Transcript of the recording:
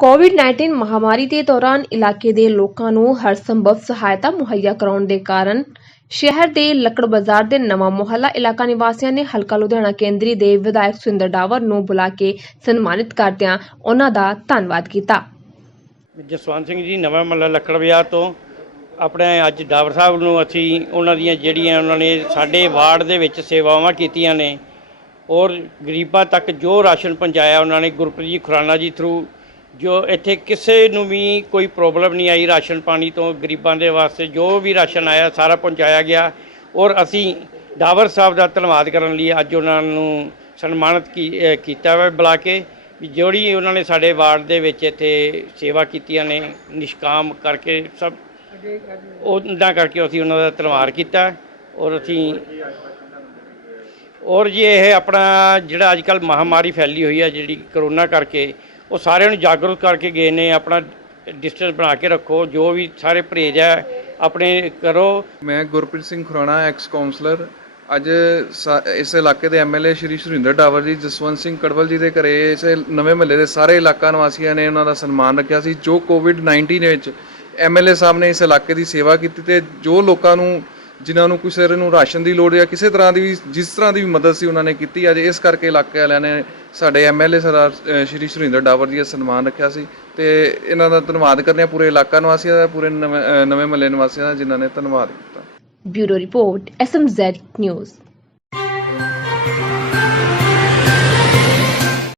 ਕੋਵਿਡ-19 ਮਹਾਮਾਰੀ ਦੇ ਦੌਰਾਨ ਇਲਾਕੇ ਦੇ ਲੋਕਾਂ ਨੂੰ ਹਰ ਸੰਭਵ ਸਹਾਇਤਾ ਮੁਹੱਈਆ ਕਰਾਉਣ ਦੇ ਕਾਰਨ ਸ਼ਹਿਰ ਦੇ ਲੱਕੜ ਬਾਜ਼ਾਰ ਦੇ ਨਵਾਂ ਮੁਹੱਲਾ ਇਲਾਕਾ ਨਿਵਾਸੀਆਂ ਨੇ ਹਲਕਾ ਲੁਧਿਆਣਾ ਕੇਂਦਰੀ ਦੇ ਵਿਧਾਇਕ ਸੁਰਿੰਦਰ ਡਾਵਰ ਨੂੰ ਬੁਲਾ ਕੇ ਸਨਮਾਨਿਤ ਕਰਦਿਆਂ ਉਹਨਾਂ ਦਾ ਧੰਨਵਾਦ ਕੀਤਾ। ਜਸਵੰਤ ਸਿੰਘ ਜੀ, ਨਵਾਂ ਮੁਹੱਲਾ ਲੱਕੜ ਬਾਜ਼ਾਰ ਤੋਂ ਆਪਣੇ ਅੱਜ ਡਾਵਰ ਸਾਹਿਬ ਨੂੰ ਅਸੀਂ ਉਹਨਾਂ ਦੀਆਂ ਜਿਹੜੀਆਂ ਉਹਨਾਂ ਨੇ ਸਾਡੇ ਵਾਰਡ ਦੇ ਵਿੱਚ ਸੇਵਾਵਾਂ ਕੀਤੀਆਂ ਨੇ ਔਰ ਗਰੀਬਾਂ ਤੱਕ ਜੋ ਰਾਸ਼ਨ ਪਹੁੰਚਾਇਆ ਉਹਨਾਂ ਨੇ ਗੁਰਪ੍ਰੀਤ ਜੀ ਖੁਰਾਨਾ ਜੀ ਥਰੂ ਜੋ ਇੱਥੇ ਕਿਸੇ ਨੂੰ ਵੀ ਕੋਈ ਪ੍ਰੋਬਲਮ ਨਹੀਂ ਆਈ ਰਾਸ਼ਨ ਪਾਣੀ ਤੋਂ, ਗਰੀਬਾਂ ਦੇ ਵਾਸਤੇ ਜੋ ਵੀ ਰਾਸ਼ਨ ਆਇਆ, ਸਾਰਾ ਪਹੁੰਚਾਇਆ ਗਿਆ ਔਰ ਅਸੀਂ ਡਾਵਰ ਸਾਹਿਬ ਦਾ ਧੰਨਵਾਦ ਕਰਨ ਲਈ ਅੱਜ ਉਹਨਾਂ ਨੂੰ ਸਨਮਾਨਿਤ ਕੀ- ਕੀਤਾ ਵਾ ਬੁਲਾ ਕੇ ਵੀ ਜਿਹੜੀ ਉਹਨਾਂ ਨੇ ਸਾਡੇ ਵਾਰਡ ਦੇ ਵਿੱਚ ਇੱਥੇ ਸੇਵਾ ਕੀਤੀਆਂ ਨੇ, ਨਿਸ਼ਕਾਮ ਕਰਕੇ ਸਭ ਉਹਨਾਂ ਕਰਕੇ ਅਸੀਂ ਉਹਨਾਂ ਦਾ ਧੰਨਵਾਦ ਕੀਤਾ ਔਰ ਅਸੀਂ ਔਰ ਜੀ ਇਹ ਆਪਣਾ ਜਿਹੜਾ ਅੱਜ ਕੱਲ ਮਹਾਮਾਰੀ ਫੈਲੀ ਹੋਈ ਹੈ ਜਿਹੜੀ ਕਰੋਨਾ ਕਰਕੇ ਉਹ ਸਾਰਿਆਂ ਨੂੰ ਜਾਗਰੂਕ ਕਰਕੇ ਗਏ ਨੇ, ਆਪਣਾ ਡਿਸਟੈਂਸ ਬਣਾ ਕੇ ਰੱਖੋ, ਜੋ ਵੀ ਸਾਰੇ ਪਰਹੇਜ਼ ਹੈ, ਆਪਣੇ ਕਰੋ। ਮੈਂ ਗੁਰਪ੍ਰੀਤ ਸਿੰਘ ਖੁਰਾਣਾ ਐਕਸ ਕਾਉਂਸਲਰ ਅੱਜ ਸਾ- ਇਸ ਇਲਾਕੇ ਦੇ ਐਮਐਲਏ ਸ਼੍ਰੀ ਸੁਰਿੰਦਰ ਡਾਵਰ ਜੀ, ਜਸਵੰਤ ਸਿੰਘ ਕੜਵਲ ਜੀ ਦੇ ਘਰੇ ਇਸ ਨਵੇਂ ਮਹੱਲੇ ਦੇ ਸਾਰੇ ਇਲਾਕਾ ਨਿਵਾਸੀਆਂ ਨੇ ਉਹਨਾਂ ਦਾ ਸਨਮਾਨ ਰੱਖਿਆ ਸੀ। ਜੋ ਕੋਵਿਡ-19 ਦੇ ਵਿੱਚ ਐਮਐਲਏ ਸਾਹਿਬ ਨੇ ਇਸ ਇਲਾਕੇ ਦੀ ਸੇਵਾ ਕੀਤੀ ਤੇ ਜੋ ਲੋਕਾਂ ਨੂੰ ਜਿਨ੍ਹਾਂ ਨੂੰ ਕਿਸੇ ਨੂੰ ਰਾਸ਼ਨ ਦੀ ਲੋੜ ਜਾਂ ਕਿਸੇ ਤਰ੍ਹਾਂ ਦੀ ਵੀ ਜਿਸ ਤਰ੍ਹਾਂ ਦੀ ਵੀ ਮਦਦ ਸੀ ਉਹਨਾਂ ਨੇ ਕੀਤੀ ਅੱਜ ਇਸ ਕਰਕੇ ਇਲਾਕੇ ਵਾਲਿਆਂ ਨੇ ਸਾਡੇ ਐਮਐਲਏ ਸਰਦਾਰ ਅ, ਸ਼੍ਰੀ ਸੁਰਿੰਦਰ ਡਾਵਰ ਜੀ ਦਾ ਸਨਮਾਨ ਰੱਖਿਆ ਸੀ ਤੇ ਇਹਨਾਂ ਦਾ ਧੰਨਵਾਦ ਕਰਦੇ ਹਾਂ ਪੂਰੇ ਇਲਾਕਾ ਨਿਵਾਸੀਆਂ ਦਾ ਪੂਰੇ ਨਵੇਂ ਨਵੇਂ ਮਹੱਲੇ ਨਿਵਾਸੀਆਂ ਦਾ ਜਿਨ੍ਹਾਂ ਨੇ ਧੰਨਵਾਦ ਕੀਤਾ। Bureau report SMZ news.